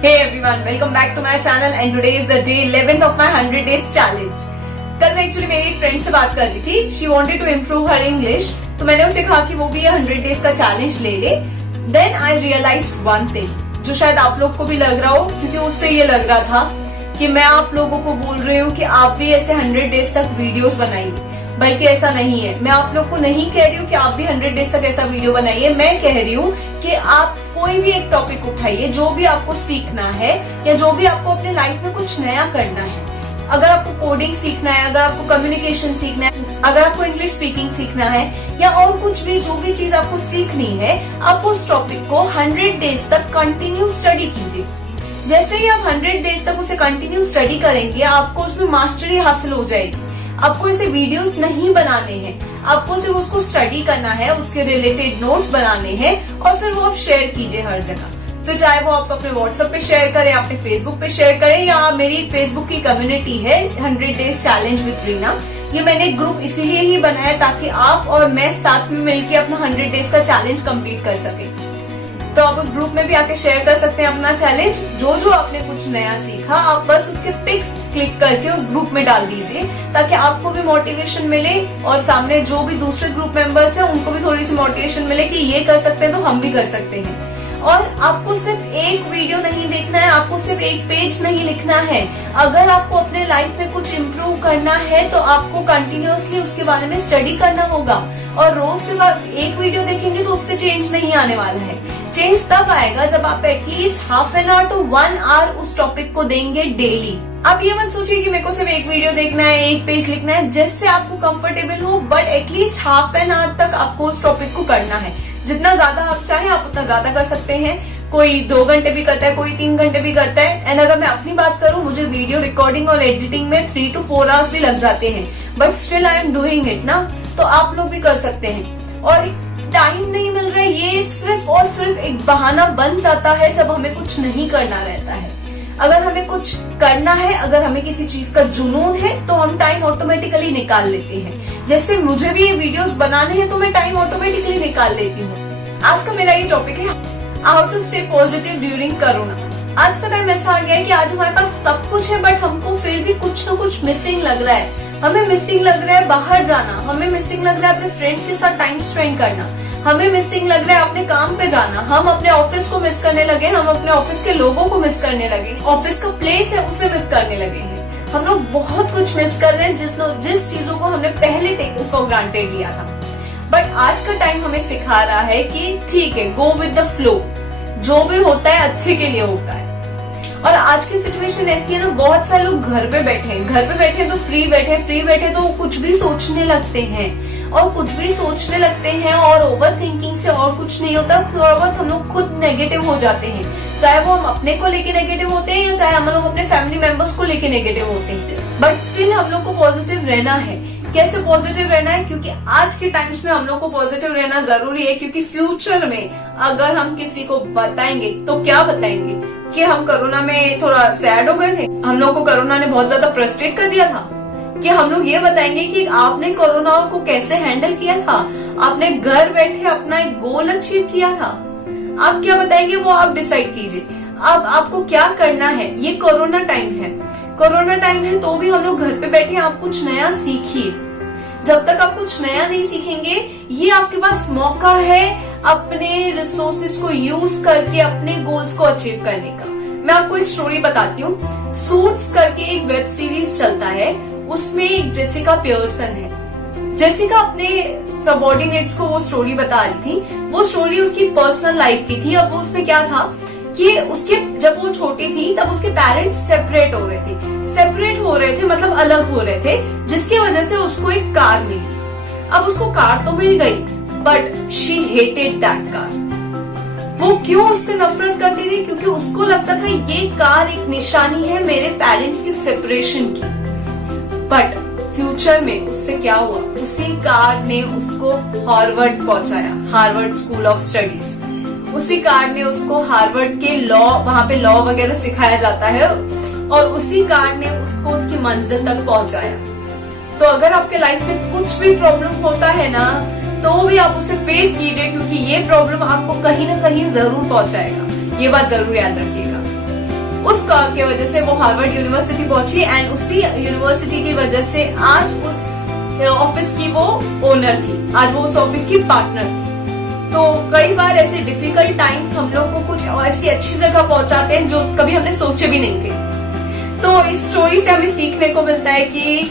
Hey everyone, welcome back to my channel and today is the day 11th of my 100 days challenge. कल मैं actually मेरी friend से बात कर रही थी. She wanted to improve her English, तो मैंने उसे कहा कि वो भी ये 100 डेज का चैलेंज ले ले. Then I realised one thing, जो शायद आप लोग को भी लग रहा हो, क्योंकि उससे ये लग रहा था कि मैं आप लोगों को बोल रही हूँ कि आप भी ऐसे 100 डेज तक वीडियोस बनाइए. बल्कि ऐसा नहीं है, मैं आप लोग को नहीं कह रही हूँ कि आप भी 100 डेज तक ऐसा वीडियो बनाइए. मैं कह रही हूँ कि आप कोई भी एक टॉपिक उठाइए, जो भी आपको सीखना है या जो भी आपको अपने लाइफ में कुछ नया करना है. अगर आपको कोडिंग सीखना है, अगर आपको कम्युनिकेशन सीखना है, अगर आपको इंग्लिश स्पीकिंग सीखना है या और कुछ भी, जो भी चीज आपको सीखनी है, आप उस टॉपिक को 100 डेज तक कंटिन्यू स्टडी कीजिए. जैसे ही आप 100 डेज तक उसे कंटिन्यू स्टडी करेंगे, आपको उसमें मास्टरी हासिल हो जाएगी. आपको ऐसे वीडियोस नहीं बनाने हैं, आपको सिर्फ उसको स्टडी करना है, उसके रिलेटेड नोट्स बनाने हैं और फिर वो आप शेयर कीजिए हर जगह. फिर चाहे वो आप अपने व्हाट्सएप पे शेयर करें, अपने फेसबुक पे शेयर करें, या मेरी फेसबुक की कम्युनिटी है 100 डेज चैलेंज विद रीना. ये मैंने ग्रुप इसीलिए ही बनाया ताकि आप और मैं साथ में मिलकर अपना 100 डेज का चैलेंज कंप्लीट कर सके. तो आप उस ग्रुप में भी आके शेयर कर सकते हैं अपना चैलेंज. जो आपने कुछ नया सीखा, आप बस उसके पिक्स क्लिक करके उस ग्रुप में डाल दीजिए ताकि आपको भी मोटिवेशन मिले और सामने जो भी दूसरे ग्रुप मेंबर्स हैं उनको भी थोड़ी सी मोटिवेशन मिले कि ये कर सकते हैं तो हम भी कर सकते हैं. और आपको सिर्फ एक वीडियो नहीं देखना है, आपको सिर्फ एक पेज नहीं लिखना है. अगर आपको अपने लाइफ में कुछ इम्प्रूव करना है तो आपको कंटिन्यूअसली उसके बारे में स्टडी करना होगा. और रोज सिर्फ आप एक वीडियो देखेंगे तो उससे चेंज नहीं आने वाला है. चेंज तब आएगा जब आप at least half an hour to 1 hour उस टॉपिक को देंगे डेली. आप ये मत सोचिए कि मेरे को सिर्फ एक वीडियो देखना है, एक पेज लिखना है. जिससे आपको कंफर्टेबल हो, but at least half an our तक आपको उस टॉपिक को करना है. जितना ज्यादा आप चाहें आप उतना ज्यादा कर सकते हैं. कोई 2 घंटे भी करता है, कोई 3 घंटे भी करता है. एंड अगर मैं अपनी बात करूं, मुझे वीडियो रिकॉर्डिंग और एडिटिंग में 3 to 4 आवर्स भी लग जाते हैं, but still I am doing it ना. तो आप लोग भी कर सकते हैं. और टाइम नहीं मिल रहा है, ये सिर्फ और सिर्फ एक बहाना बन जाता है जब हमें कुछ नहीं करना रहता है. अगर हमें कुछ करना है, अगर हमें किसी चीज का जुनून है, तो हम टाइम ऑटोमेटिकली निकाल लेते हैं. जैसे मुझे भी ये वीडियोस बनाने हैं तो मैं टाइम ऑटोमेटिकली निकाल लेती हूँ. आज का मेरा ये टॉपिक है how to stay positive during corona. आज का टाइम ऐसा आ गया है कि आज हमारे पास सब कुछ है, बट हमको फिर भी कुछ न कुछ मिसिंग लग रहा है. हमें मिसिंग लग रहा है बाहर जाना, हमें मिसिंग लग रहा है अपने फ्रेंड्स के साथ टाइम स्पेंड करना, हमें मिसिंग लग रहा है अपने काम पे जाना. हम अपने ऑफिस को मिस करने लगे, हम अपने ऑफिस के लोगों को मिस करने लगे, ऑफिस का प्लेस है उसे मिस करने लगे हैं. हम लोग बहुत कुछ मिस कर रहे हैं जिस चीजों को हमने पहले टेकन फॉर ग्रांटेड लिया था. बट आज का टाइम हमें सिखा रहा है कि ठीक है, गो विद द फ्लो. जो भी होता है अच्छे के लिए होता है. और आज की सिचुएशन ऐसी है ना, बहुत सारे लोग घर पे बैठे तो फ्री बैठे तो कुछ भी सोचने लगते हैं, और कुछ भी सोचने लगते हैं और ओवर थिंकिंग से और कुछ नहीं होता. थोड़ा बहुत हम लोग खुद नेगेटिव हो जाते हैं, चाहे वो हम अपने को लेके नेगेटिव होते हैं या चाहे हम लोग अपने फैमिली मेंबर्स को लेके नेगेटिव होते हैं. बट स्टिल हम लोग को पॉजिटिव रहना है. कैसे पॉजिटिव रहना है? क्योंकि आज के टाइम्स में हम लोग को पॉजिटिव रहना जरूरी है. क्योंकि फ्यूचर में अगर हम किसी को बताएंगे तो क्या बताएंगे कि हम कोरोना में थोड़ा सैड हो गए थे, हम लोग को कोरोना ने बहुत ज्यादा फ्रस्ट्रेट कर दिया था. कि हम लोग ये बताएंगे कि आपने कोरोना को कैसे हैंडल किया था, आपने घर बैठे अपना एक गोल अचीव किया था. आप क्या बताएंगे वो आप डिसाइड कीजिए. अब आपको क्या करना है. ये कोरोना टाइम है तो भी हम लोग घर पे बैठे आप कुछ नया सीखिए. जब तक आप कुछ नया नहीं सीखेंगे, ये आपके पास मौका है अपने रिसोर्सेज को यूज करके अपने गोल्स को अचीव करने का. मैं आपको एक स्टोरी बताती हूँ. सूट्स करके एक वेब सीरीज चलता है, उसमें एक जेसिका पियर्सन है. जेसिका अपने सबऑर्डिनेट्स को वो स्टोरी बता रही थी. वो स्टोरी उसकी पर्सनल लाइफ की थी. अब वो उसमें क्या था कि उसके जब वो छोटी थी तब उसके पेरेंट्स सेपरेट हो रहे थे, मतलब अलग हो रहे थे, जिसकी वजह से उसको एक कार मिली. अब उसको कार तो मिल गई, but she hated that car. वो क्यों उससे नफरत करती थी? क्योंकि उसको लगता था ये कार एक निशानी है मेरे पेरेंट्स की सेपरेशन की. बट फ्यूचर में उससे क्या हुआ? उसी कार ने उसको हार्वर्ड पहुंचाया, हार्वर्ड स्कूल ऑफ स्टडीज. उसी कार ने उसको हार्वर्ड के लॉ, वहां पे लॉ वगैरह सिखाया जाता है, और उसी कार ने उसको उसकी मंजिल तक पहुंचाया. तो अगर आपके लाइफ में कुछ भी प्रॉब्लम होता है ना, तो भी आप उसे फेस कीजिए, क्योंकि ये प्रॉब्लम आपको कहीं ना कहीं जरूर पहुंचाएगा. ये बात जरूर याद रखिएगा. उस काम की वजह से वो हार्वर्ड यूनिवर्सिटी पहुंची एंड उसी यूनिवर्सिटी की वजह से आज उस ऑफिस की वो ओनर थी, आज वो उस ऑफिस की पार्टनर थी। तो कई बार ऐसे डिफिकल्ट टाइम्स हम लोग को कुछ ऐसी अच्छी जगह पहुंचाते हैं जो कभी हमने सोचे भी नहीं थे। तो इस स्टोरी से हमें सीखने को मिलता है कि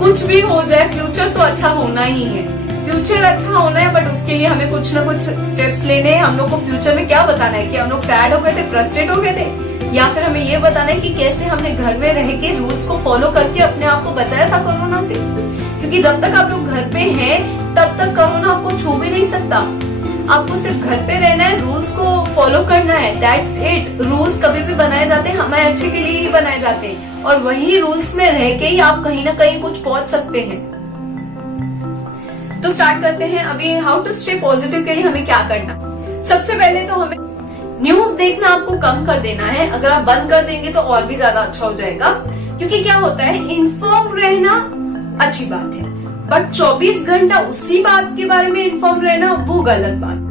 कुछ भी हो जाए फ्यूचर तो अच्छा होना ही है, फ्यूचर अच्छा होना है, बट उसके लिए हमें कुछ ना कुछ स्टेप्स लेने हैं। हम लोग को फ्यूचर में क्या बताना है कि हम लोग सैड हो गए थे, फ्रस्ट्रेट हो गए थे, या फिर हमें ये बताना है कि कैसे हमने घर में रह के रूल्स को फॉलो करके अपने आप को बचाया था कोरोना से। क्योंकि जब तक आप लोग घर पे हैं तब तक कोरोना आपको छू भी नहीं सकता। आपको सिर्फ घर पे रहना है, रूल्स को फॉलो करना है, दैट्स इट। रूल्स कभी भी बनाए जाते हैं हमारे अच्छे के लिए ही बनाए जाते हैं, और वही रूल्स में रह के ही आप कहीं ना कहीं कुछ पहुंच सकते हैं। तो स्टार्ट करते हैं। अभी हाउ टू स्टे पॉजिटिव के लिए हमें क्या करना। सबसे पहले तो हमें न्यूज देखना आपको कम कर देना है। अगर आप बंद कर देंगे तो और भी ज्यादा अच्छा हो जाएगा। क्योंकि क्या होता है, इन्फॉर्म रहना अच्छी बात है, बट 24 घंटा उसी बात के बारे में इन्फॉर्म रहना वो गलत बात।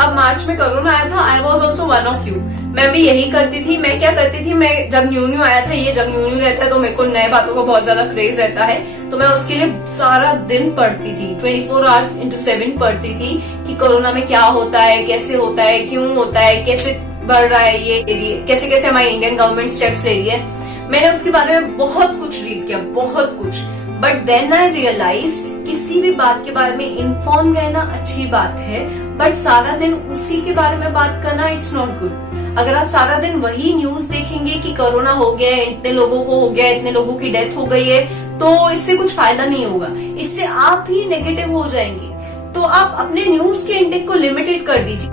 अब मार्च में कोरोना आया था, I was also one of you. मैं भी यही करती थी। मैं क्या करती थी, मैं जब न्यू आया था, ये जब न्यू रहता है तो मेरे को नए बातों का बहुत ज्यादा क्रेज रहता है, तो मैं उसके लिए सारा दिन पढ़ती थी, 24 आवर्स इंटू 7 पढ़ती थी कि कोरोना में क्या होता है, कैसे होता है, क्यों होता है, कैसे बढ़ रहा है, ये कैसे कैसे हमारी इंडियन गवर्नमेंट स्टेप्स ले रही है। मैंने उसके बारे में बहुत कुछ रीड किया, बहुत कुछ। बट देन आई रियलाइज किसी भी बात के बारे में इन्फॉर्म रहना अच्छी बात है, बट सारा दिन उसी के बारे में बात करना इट्स नॉट गुड। अगर आप सारा दिन वही न्यूज देखेंगे कि कोरोना हो गया है, इतने लोगों को हो गया है, इतने लोगों की डेथ हो गई है, तो इससे कुछ फायदा नहीं होगा, इससे आप ही नेगेटिव हो जाएंगे। तो आप अपने न्यूज के इंटेक को लिमिटेड कर दीजिए।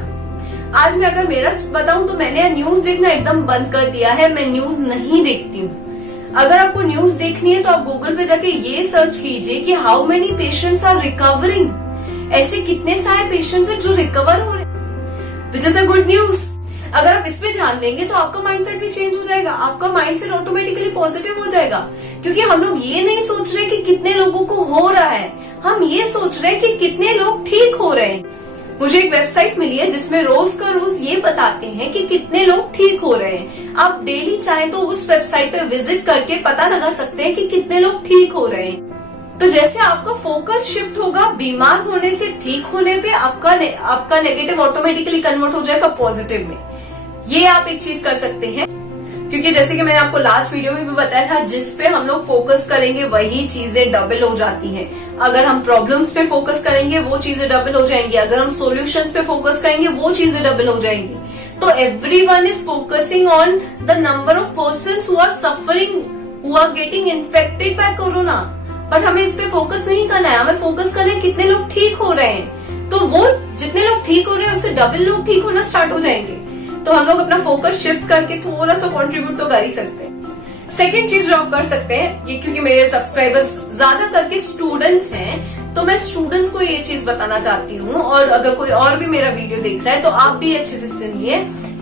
आज मैं अगर मेरा बताऊं तो मैंने न्यूज देखना एकदम बंद कर दिया है, मैं न्यूज नहीं देखती हूँ। अगर आपको न्यूज देखनी है तो आप गूगल पे जाके ये सर्च कीजिए कि how many patients are recovering. ऐसे कितने सारे पेशेंट्स हैं जो रिकवर हो रहे हैं, which is a good news. अगर आप इस पे ध्यान देंगे तो आपका माइंडसेट भी चेंज हो जाएगा, आपका माइंडसेट ऑटोमेटिकली पॉजिटिव हो जाएगा। क्योंकि हम लोग ये नहीं सोच रहे कि कितने लोगों को हो रहा है, हम ये सोच रहे हैं कि कितने लोग ठीक हो रहे हैं। मुझे एक वेबसाइट मिली है जिसमें रोज का रोज ये बताते हैं कि कितने लोग ठीक हो रहे हैं। आप डेली चाहे तो उस वेबसाइट पे विजिट करके पता लगा सकते हैं कि कितने लोग ठीक हो रहे हैं। तो जैसे आपका फोकस शिफ्ट होगा बीमार होने से ठीक होने पे, आपका नेगेटिव ऑटोमेटिकली कन्वर्ट हो जाएगा पॉजिटिव में। ये आप एक चीज कर सकते हैं। क्योंकि जैसे कि मैंने आपको लास्ट वीडियो में भी बताया था, जिस पे हम लोग फोकस करेंगे वही चीजें डबल हो जाती हैं। अगर हम प्रॉब्लम्स पे फोकस करेंगे वो चीजें डबल हो जाएंगी, अगर हम सॉल्यूशंस पे फोकस करेंगे वो चीजें डबल हो जाएंगी। तो everyone is focusing on the number of persons who are suffering, who are getting infected by corona, but हमें इस पे फोकस नहीं करना है। हमें फोकस करना है कितने लोग ठीक हो रहे हैं। तो वो जितने लोग ठीक हो रहे हैं उससे डबल लोग ठीक होना स्टार्ट हो जाएंगे। तो हम लोग अपना फोकस शिफ्ट करके थोड़ा सा कंट्रीब्यूट तो कर ही सकते हैं। सेकेंड चीज जो आप कर सकते हैं, ये क्योंकि मेरे सब्सक्राइबर्स ज्यादा करके स्टूडेंट्स हैं, तो मैं स्टूडेंट्स को ये चीज बताना चाहती हूँ, और अगर कोई और भी मेरा वीडियो देख रहा है तो आप भी अच्छे से सुनिए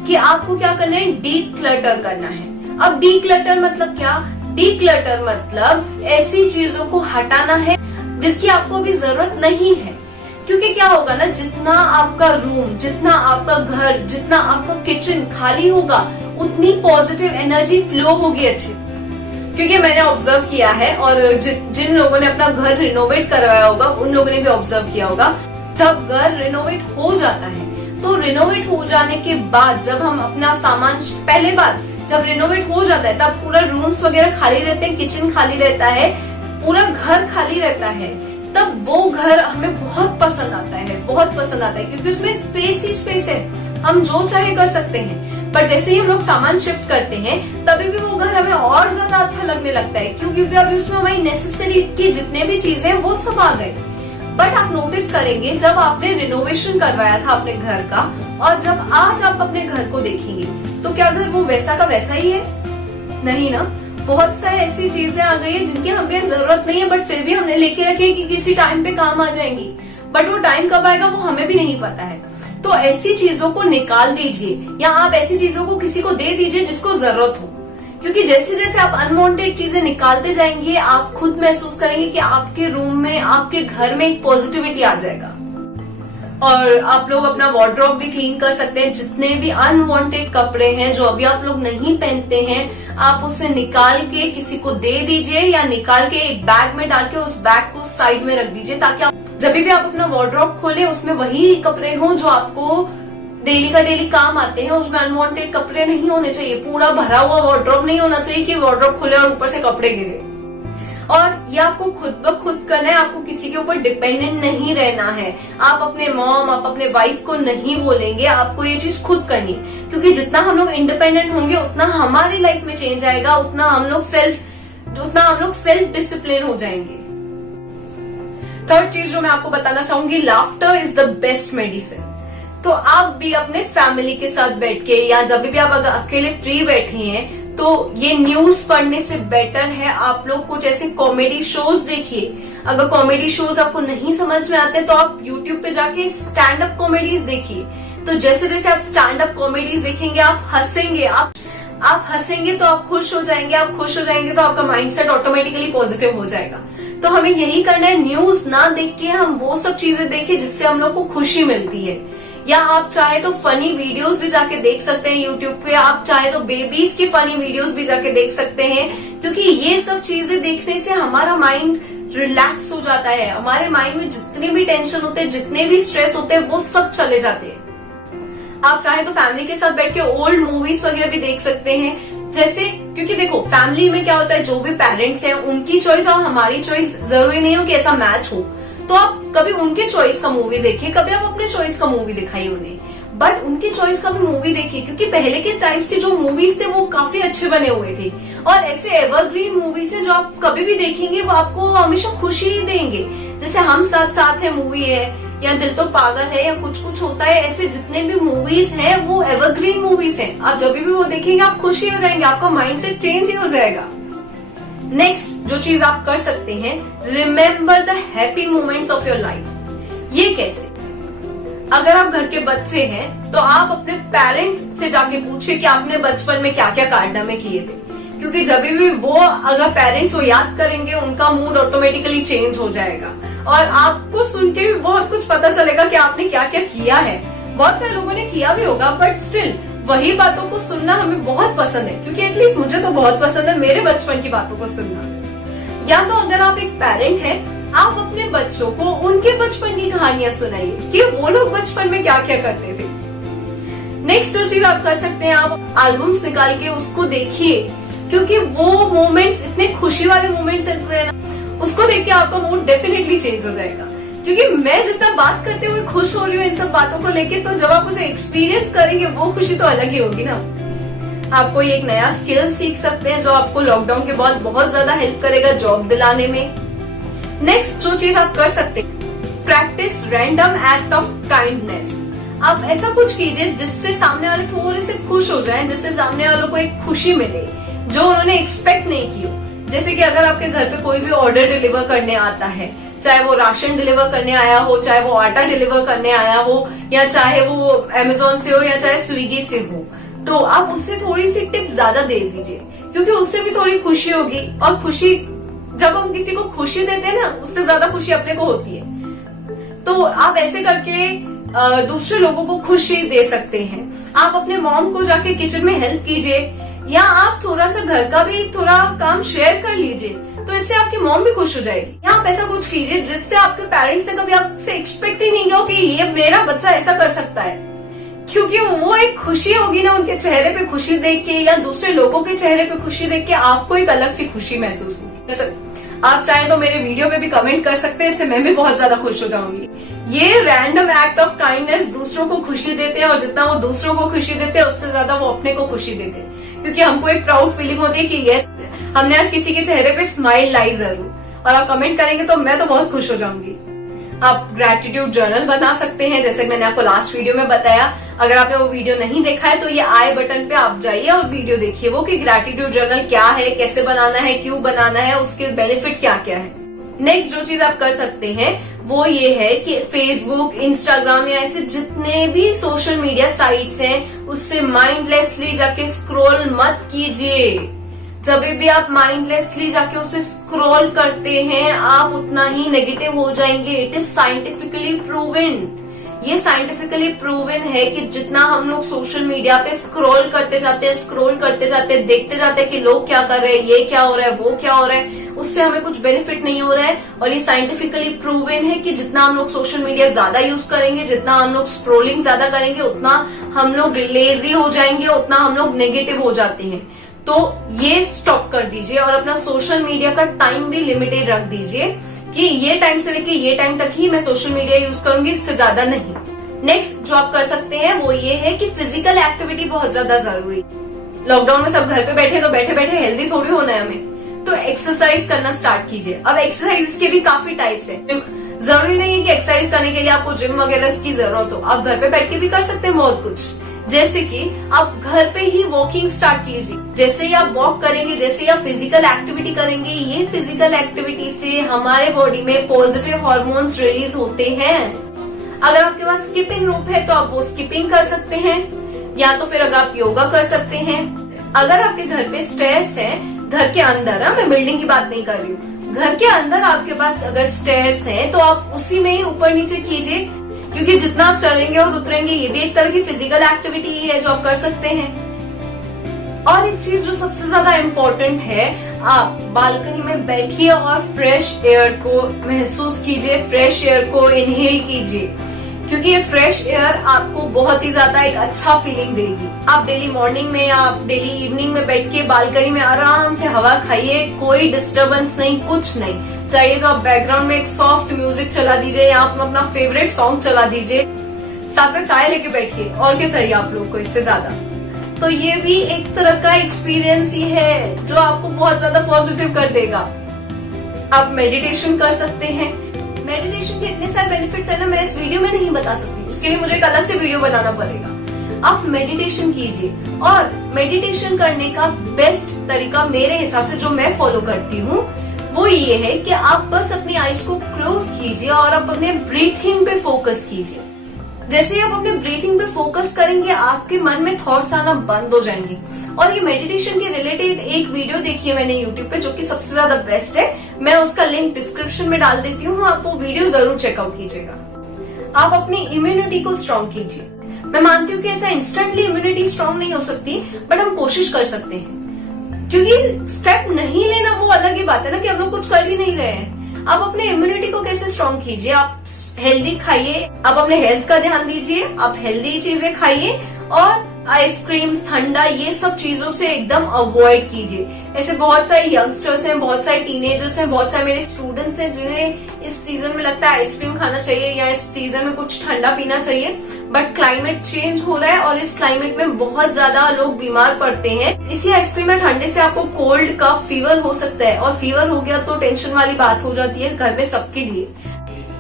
कि आपको क्या करना है, डीक्लटर करना है। अब डीक्लटर मतलब क्या? डीक्लटर मतलब ऐसी चीजों को हटाना है जिसकी आपको अभी जरूरत नहीं है। क्योंकि क्या होगा ना, जितना आपका रूम, जितना आपका घर, जितना आपका किचन खाली होगा, उतनी पॉजिटिव एनर्जी फ्लो होगी अच्छे से। क्योंकि मैंने ऑब्जर्व किया है, और जिन लोगों ने अपना घर रिनोवेट करवाया होगा उन लोगों ने भी ऑब्जर्व किया होगा, जब घर रिनोवेट हो जाता है तो रिनोवेट हो जाने के बाद जब हम अपना सामान, पहले बात जब रिनोवेट हो जाता है तब पूरा रूम्स वगैरह खाली रहते हैं, किचन खाली रहता है, पूरा घर खाली रहता है, तब वो घर हमें बहुत पसंद आता है, बहुत पसंद आता है। क्योंकि उसमें स्पेस ही स्पेस है, हम जो चाहे कर सकते हैं। पर जैसे ही हम लोग सामान शिफ्ट करते हैं तभी भी वो घर हमें और ज्यादा अच्छा लगने लगता है। क्यों? क्योंकि अभी उसमें हमारी नेसेसरी की जितने भी चीजें हैं वो सब आ गए। बट आप नोटिस करेंगे, जब आपने रिनोवेशन करवाया था अपने घर का, और जब आज आप अपने घर को देखेंगे तो क्या घर वो वैसा का वैसा ही है? नहीं ना। बहुत सारी ऐसी चीजें आ गई है जिनकी हमें जरूरत नहीं है, बट फिर भी हमने लेके रखे कि किसी टाइम पे काम आ जाएंगी, बट वो टाइम कब आएगा वो हमें भी नहीं पता है। तो ऐसी चीजों को निकाल दीजिए, या आप ऐसी चीजों को किसी को दे दीजिए जिसको जरूरत हो। क्योंकि जैसे जैसे आप अनवांटेड चीजें निकालते जाएंगे, आप खुद महसूस करेंगे कि आपके रूम में, आपके घर में एक पॉजिटिविटी आ जाएगा। और आप लोग अपना वार्डरोब भी क्लीन कर सकते हैं। जितने भी अनवांटेड कपड़े हैं जो अभी आप लोग नहीं पहनते हैं, आप उसे निकाल के किसी को दे दीजिए या निकाल के एक बैग में डाल के उस बैग को साइड में रख दीजिए, ताकि आप जब भी आप अपना वार्डरोब खोले उसमें वही कपड़े हों जो आपको डेली का डेली काम आते हैं। उसमें अनवांटेड कपड़े नहीं होने चाहिए। पूरा भरा हुआ वार्डरोब नहीं होना चाहिए कि वार्डरोब खुले और ऊपर से कपड़े गिरे। और ये आपको खुद ब खुद करना है, आपको किसी के ऊपर डिपेंडेंट नहीं रहना है। आप अपने मॉम, आप अपने वाइफ को नहीं बोलेंगे, आपको ये चीज खुद करनी है। क्योंकि जितना हम लोग इंडिपेंडेंट होंगे उतना हमारी लाइफ में चेंज आएगा, उतना हम लोग सेल्फ डिसिप्लिन हो जाएंगे। थर्ड चीज जो मैं आपको बताना चाहूंगी, laughter is the best medicine. तो आप भी अपने फैमिली के साथ बैठ के या जब भी आप अगर अकेले फ्री बैठे हैं तो ये न्यूज पढ़ने से बेटर है आप लोग कुछ ऐसे कॉमेडी शोज देखिए। अगर कॉमेडी शोज आपको नहीं समझ में आते तो आप यूट्यूब पे जाके स्टैंड अप कॉमेडीज देखिए। तो जैसे जैसे आप स्टैंड अप कॉमेडीज देखेंगे आप हंसेंगे, आप हंसेंगे तो आप खुश हो जाएंगे, आप खुश हो जाएंगे तो आपका माइंडसेट ऑटोमेटिकली पॉजिटिव हो जाएगा। तो हमें यही करना है, न्यूज ना देख के हम वो सब चीजें देखें जिससे हम लोग को खुशी मिलती है। या आप चाहे तो फनी वीडियोस भी जाके देख सकते हैं यूट्यूब पे, आप चाहे तो बेबीज की फनी वीडियोस भी जाके देख सकते हैं। क्योंकि ये सब चीजें देखने से हमारा माइंड रिलैक्स हो जाता है। हमारे माइंड में जितने भी टेंशन होते हैं, जितने भी स्ट्रेस होते हैं, वो सब चले जाते हैं। आप चाहे तो फैमिली के साथ बैठ के ओल्ड मूवीज वगैरह भी देख सकते हैं। जैसे क्योंकि देखो फैमिली में क्या होता है, जो भी पेरेंट्स हैं उनकी चॉइस और हमारी चॉइस जरूरी नहीं हो कि ऐसा मैच हो। तो आप कभी उनके चॉइस का मूवी देखिए, कभी आप अपने चॉइस का मूवी दिखाइए उन्हें, बट उनकी चॉइस का भी मूवी देखिए। क्योंकि पहले के टाइम्स के जो मूवीज थे वो काफी अच्छे बने हुए थे और ऐसे एवरग्रीन मूवीज है जो आप कभी भी देखेंगे वो आपको हमेशा खुशी ही देंगे। जैसे हम साथ साथ है मूवी है, या दिल तो पागल है, या कुछ कुछ होता है, ऐसे जितने भी मूवीज हैं वो एवरग्रीन मूवीज हैं। आप जब भी वो देखेंगे आप खुशी हो जाएंगे, आपका माइंडसेट चेंज ही हो जाएगा। नेक्स्ट जो चीज आप कर सकते हैं, remember the happy moments of your life. ये कैसे? अगर आप घर के बच्चे हैं तो आप अपने पेरेंट्स से जाके पूछिए कि आपने बचपन में क्या क्या कारनामे किए थे। क्योंकि जब भी वो अगर पेरेंट्स वो याद करेंगे उनका मूड ऑटोमेटिकली चेंज हो जाएगा और आपको सुन के भी बहुत कुछ पता चलेगा कि आपने क्या क्या किया है। बहुत सारे लोगों ने किया भी होगा, बट स्टिल वही बातों को सुनना हमें बहुत पसंद है। क्योंकि एटलीस्ट मुझे तो बहुत पसंद है मेरे बचपन की बातों को सुनना। या तो अगर आप एक पेरेंट हैं, आप अपने बच्चों को उनके बचपन की कहानियां सुनाइए कि वो लोग बचपन में क्या क्या करते थे। नेक्स्ट जो चीज आप कर सकते हैं, आप एल्बम्स निकाल के उसको देखिए। क्योंकि वो मोमेंट्स इतने खुशी वाले मोमेंट्स हैं ना, उसको देख के आपका मूड डेफिनेटली चेंज हो जाएगा। क्योंकि मैं जितना बात करते हुए खुश हो रही हूँ इन सब बातों को लेके, तो जब आप उसे एक्सपीरियंस करेंगे वो खुशी तो अलग ही होगी ना। आप कोई एक नया स्किल सीख सकते हैं जो आपको लॉकडाउन के बाद बहुत ज्यादा हेल्प करेगा जॉब दिलाने में। नेक्स्ट जो चीज आप कर सकते हैं, practice random act of kindness. आप ऐसा कुछ कीजिए जिससे सामने वाले थोड़े से खुश हो जाएं, जिससे सामने वालों को एक खुशी मिले जो उन्होंने एक्सपेक्ट नहीं की हो। जैसे कि अगर आपके घर पे कोई भी ऑर्डर डिलीवर करने आता है, चाहे वो राशन डिलीवर करने आया हो, चाहे वो आटा डिलीवर करने आया हो, या चाहे वो अमेजोन से हो या चाहे स्विगी से हो, तो आप उससे थोड़ी सी टिप ज्यादा दे दीजिए। क्योंकि उससे भी थोड़ी खुशी होगी। और खुशी, जब हम किसी को खुशी देते हैं ना, उससे ज्यादा खुशी अपने को होती है। तो आप ऐसे करके दूसरे लोगों को खुशी दे सकते हैं। आप अपने मॉम को जाके किचन में हेल्प कीजिए, या आप थोड़ा सा घर का भी थोड़ा काम शेयर कर लीजिए, तो इससे आपकी मॉम भी खुश हो जाएगी। या आप ऐसा कुछ कीजिए जिससे आपके पेरेंट्स से कभी आपसे एक्सपेक्ट ही नहीं हो कि ये मेरा बच्चा ऐसा कर सकता है। क्योंकि वो एक खुशी होगी ना उनके चेहरे पे खुशी देख के, या दूसरे लोगों के चेहरे पे खुशी देख के आपको एक अलग सी खुशी महसूस होगी। आप चाहे तो मेरे वीडियो पे भी कमेंट कर सकते हैं, इससे मैं भी बहुत ज्यादा खुश हो जाऊंगी। ये रैंडम एक्ट ऑफ काइंडनेस दूसरों को खुशी देते हैं, और जितना वो दूसरों को खुशी देते हैं उससे ज्यादा वो अपने को खुशी देते हैं। क्योंकि हमको एक प्राउड फीलिंग होती है कि यस, हमने आज किसी के चेहरे पे स्माइल लाई जरूर। और आप कमेंट करेंगे तो मैं तो बहुत खुश हो जाऊंगी। आप ग्रैटिट्यूड जर्नल बना सकते हैं, जैसे मैंने आपको लास्ट वीडियो में बताया। अगर आपने वो वीडियो नहीं देखा है तो ये आई बटन पे आप जाइए और वीडियो देखिए वो, कि ग्रैटिट्यूड जर्नल क्या है, कैसे बनाना है, क्यों बनाना है, उसके बेनिफिट क्या क्या है। नेक्स्ट जो चीज आप कर सकते हैं वो ये है कि फेसबुक, इंस्टाग्राम या ऐसे जितने भी सोशल मीडिया साइट्स हैं उससे माइंडलेसली जाके स्क्रॉल मत कीजिए। जब भी आप माइंडलेसली जाके उसे स्क्रॉल करते हैं आप उतना ही नेगेटिव हो जाएंगे। It is scientifically proven. ये साइंटिफिकली प्रूवन है कि जितना हम लोग सोशल मीडिया पे स्क्रॉल करते जाते हैं, देखते जाते हैं कि लोग क्या कर रहे हैं, ये क्या हो रहा है, वो क्या हो रहा है, उससे हमें कुछ बेनिफिट नहीं हो रहा है। और ये साइंटिफिकली प्रूवन है कि जितना हम लोग सोशल मीडिया ज्यादा यूज करेंगे, जितना हम लोग स्क्रोलिंग ज्यादा करेंगे, उतना हम लोग लेजी हो जाएंगे, उतना हम लोग नेगेटिव हो जाते हैं। तो ये स्टॉप कर दीजिए और अपना सोशल मीडिया का टाइम भी लिमिटेड रख दीजिए कि ये टाइम से लेके ये टाइम तक ही मैं सोशल मीडिया यूज करूंगी, इससे ज्यादा नहीं। नेक्स्ट जो आप कर सकते हैं वो ये है कि फिजिकल एक्टिविटी बहुत ज्यादा जरूरी। लॉकडाउन में सब घर पे बैठे, तो बैठे बैठे हेल्दी थोड़ी होना है हमें, तो एक्सरसाइज करना स्टार्ट कीजिए। अब एक्सरसाइज के भी काफी टाइप्स हैं। जरूरी नहीं है कि एक्सरसाइज करने के लिए आपको जिम वगैरह की जरूरत हो, आप घर पे बैठ के भी कर सकते हैं बहुत कुछ। जैसे कि आप घर पे ही वॉकिंग स्टार्ट कीजिए। जैसे ही आप वॉक करेंगे, जैसे ही आप फिजिकल एक्टिविटी करेंगे, ये फिजिकल एक्टिविटी से हमारे बॉडी में पॉजिटिव हार्मोन्स रिलीज होते हैं। अगर आपके पास स्किपिंग रूप है तो आप वो स्किपिंग कर सकते हैं, या तो फिर अगर आप योगा कर सकते हैं। अगर आपके घर पे स्टेयर्स हैं, घर के अंदर, मैं बिल्डिंग की बात नहीं कर रही हूँ, घर के अंदर आपके पास अगर स्टेयर्स हैं तो आप उसी में ही ऊपर नीचे कीजिए, क्योंकि जितना आप चलेंगे और उतरेंगे ये भी एक तरह की फिजिकल एक्टिविटी है जो आप कर सकते हैं। और एक चीज जो सबसे ज्यादा इम्पोर्टेंट है, आप बालकनी में बैठिए और फ्रेश एयर को महसूस कीजिए, फ्रेश एयर को इनहेल कीजिए, क्योंकि ये फ्रेश एयर आपको बहुत ही ज्यादा एक अच्छा फीलिंग देगी। आप डेली मॉर्निंग में या आप डेली इवनिंग में बैठ के बालकनी में आराम से हवा खाइए, कोई डिस्टर्बेंस नहीं, कुछ नहीं। चाहिए तो आप बैकग्राउंड में एक सॉफ्ट म्यूजिक चला दीजिए या आप अपना फेवरेट सॉन्ग चला दीजिए, साथ में चाय लेके बैठिए, और क्या चाहिए आप लोग को इससे ज्यादा। तो ये भी एक तरह का एक्सपीरियंस ही है जो आपको बहुत ज्यादा पॉजिटिव कर देगा। आप मेडिटेशन कर सकते हैं। मेडिटेशन के इतने सारे बेनिफिट्स है ना, मैं इस वीडियो में नहीं बता सकती, उसके लिए मुझे एक अलग से वीडियो बनाना पड़ेगा। आप मेडिटेशन कीजिए, और मेडिटेशन करने का बेस्ट तरीका मेरे हिसाब से जो मैं फॉलो करती हूँ वो ये है कि आप बस अपनी आईज को क्लोज कीजिए और आप अपने ब्रीथिंग पे फोकस कीजिए। जैसे ही आप अपने ब्रीथिंग पे फोकस करेंगे, आपके मन में थॉट्स आना बंद हो जाएंगे। और ये मेडिटेशन के रिलेटेड एक वीडियो देखी है मैंने यूट्यूब पे, जो कि सबसे ज्यादा बेस्ट है। मैं उसका लिंक डिस्क्रिप्शन में डाल देती हूँ, आप वो वीडियो जरूर चेकआउट कीजिएगा। आप अपनी इम्यूनिटी को स्ट्रॉन्ग कीजिए। मैं मानती हूँ कि ऐसा इंस्टेंटली इम्यूनिटी स्ट्रॉन्ग नहीं हो सकती, बट हम कोशिश कर सकते हैं, क्योंकि स्टेप नहीं लेना वो अलग ही बात है ना कि हम लोग कुछ कर ही नहीं रहे हैं। आप अपने इम्यूनिटी को कैसे स्ट्रॉन्ग कीजिए? आप हेल्दी खाइए, आप अपने हेल्थ का ध्यान दीजिए, आप हेल्दी चीजें खाइए, और आइसक्रीम्स, ठंडा, ये सब चीजों से एकदम अवॉइड कीजिए। ऐसे बहुत सारे यंगस्टर्स हैं, बहुत सारे टीनेजर्स हैं, बहुत सारे मेरे स्टूडेंट्स हैं जिन्हें इस सीजन में लगता है आइसक्रीम खाना चाहिए या इस सीजन में कुछ ठंडा पीना चाहिए, बट क्लाइमेट चेंज हो रहा है और इस क्लाइमेट में बहुत ज्यादा लोग बीमार पड़ते हैं। इसी आइसक्रीम में ठंडे से आपको कोल्ड, कफ, फीवर हो सकता है, और फीवर हो गया तो टेंशन वाली बात हो जाती है घर में सबके लिए।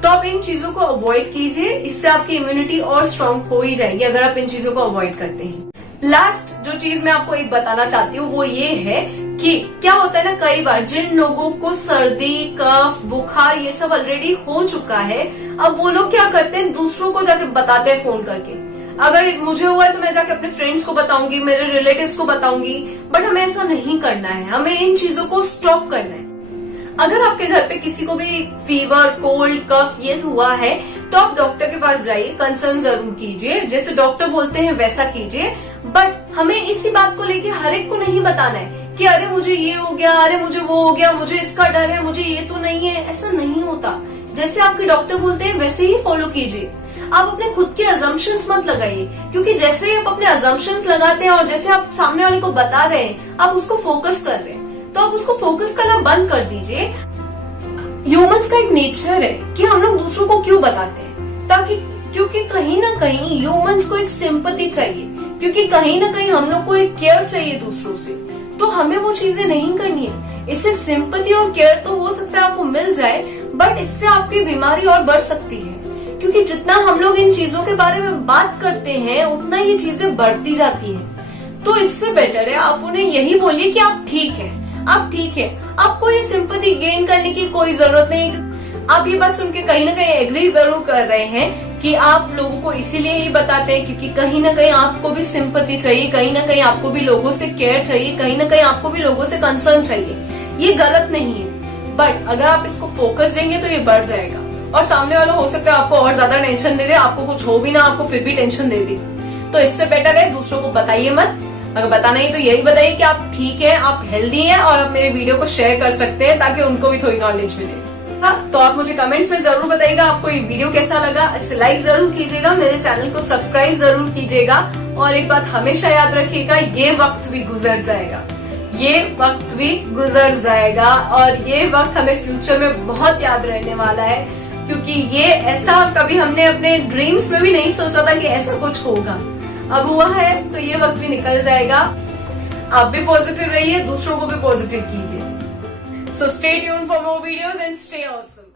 तो आप इन चीजों को अवॉइड कीजिए, इससे आपकी इम्यूनिटी और स्ट्रांग हो ही जाएगी अगर आप इन चीजों को अवॉइड करते हैं। लास्ट जो चीज मैं आपको एक बताना चाहती हूँ वो ये है कि क्या होता है ना, कई बार जिन लोगों को सर्दी, कफ, बुखार ये सब ऑलरेडी हो चुका है, अब वो लोग क्या करते हैं, दूसरों को जाके बताते हैं फोन करके। अगर मुझे हुआ है तो मैं जाके अपने फ्रेंड्स को बताऊंगी, मेरे रिलेटिव्स को बताऊंगी, बट हमें ऐसा नहीं करना है। हमें इन चीजों को स्टॉप करना है। अगर आपके घर पे किसी को भी फीवर, कोल्ड, कफ ये हुआ है तो आप डॉक्टर के पास जाइए, कंसर्न जरूर कीजिए, जैसे डॉक्टर बोलते हैं वैसा कीजिए। बट हमें इसी बात को लेके हर एक को नहीं बताना है कि अरे मुझे ये हो गया, अरे मुझे वो हो गया, मुझे इसका डर है, मुझे ये तो नहीं है। ऐसा नहीं होता। जैसे आपके डॉक्टर बोलते हैं वैसे ही फॉलो कीजिए। आप अपने खुद के अजम्पशंस मत लगाइए, क्योंकि जैसे ही आप अपने अजम्पशंस लगाते हैं और जैसे आप सामने वाले को बता रहे हैं, आप उसको फोकस कर रहे हैं, तो आप उसको फोकस करना बंद कर दीजिए। ह्यूमंस का एक नेचर है कि हम लोग दूसरों को क्यों बताते हैं, ताकि क्योंकि कहीं ना कहीं ह्यूमंस को एक सिंपैथी चाहिए, क्योंकि कहीं ना कहीं हम लोग को एक केयर चाहिए दूसरों से। तो हमें वो चीजें नहीं करनी है। इससे सिंपैथी और केयर तो हो सकता है आपको मिल जाए, बट इससे आपकी बीमारी और बढ़ सकती है, क्योंकि जितना हम लोग इन चीजों के बारे में बात करते हैं उतना ये चीजें बढ़ती जाती है। तो इससे बेटर है आप उन्हें यही बोलिए कि आप ठीक है, आप ठीक है। आपको ये सिंपैथी गेन करने की कोई जरूरत नहीं। आप ये बात सुन के कहीं ना कहीं एग्री जरूर कर रहे हैं कि आप लोगों को इसीलिए ही बताते हैं क्योंकि कहीं ना कहीं आपको भी सिंपैथी चाहिए, कहीं ना कहीं आपको भी लोगों से केयर चाहिए, कहीं ना कहीं आपको भी लोगों से कंसर्न चाहिए। ये गलत नहीं है, बट अगर आप इसको फोकस देंगे तो ये बढ़ जाएगा। और सामने वाला हो सकता है आपको और ज्यादा टेंशन दे दे, आपको कुछ हो भी ना, आपको फिर भी टेंशन दे दे। तो इससे बेटर है दूसरों को बताइए मत। अगर बताना ही तो यही बताइए कि आप ठीक है, आप हेल्दी हैं और आप मेरे वीडियो को शेयर कर सकते हैं ताकि उनको भी थोड़ी नॉलेज मिले। तो आप मुझे कमेंट्स में जरूर बताइएगा आपको ये वीडियो कैसा लगा। इसे लाइक जरूर कीजिएगा, मेरे चैनल को सब्सक्राइब जरूर कीजिएगा और एक बात हमेशा याद रखिएगा, ये वक्त भी गुजर जाएगा, ये वक्त भी गुजर जाएगा और ये वक्त हमें फ्यूचर में बहुत याद रहने वाला है, क्योंकि ये ऐसा कभी हमने अपने ड्रीम्स में भी नहीं सोचा था कि ऐसा कुछ होगा। अब हुआ है तो ये वक्त भी निकल जाएगा। आप भी पॉजिटिव रहिए, दूसरों को भी पॉजिटिव कीजिए। So stay tuned for more videos and stay awesome.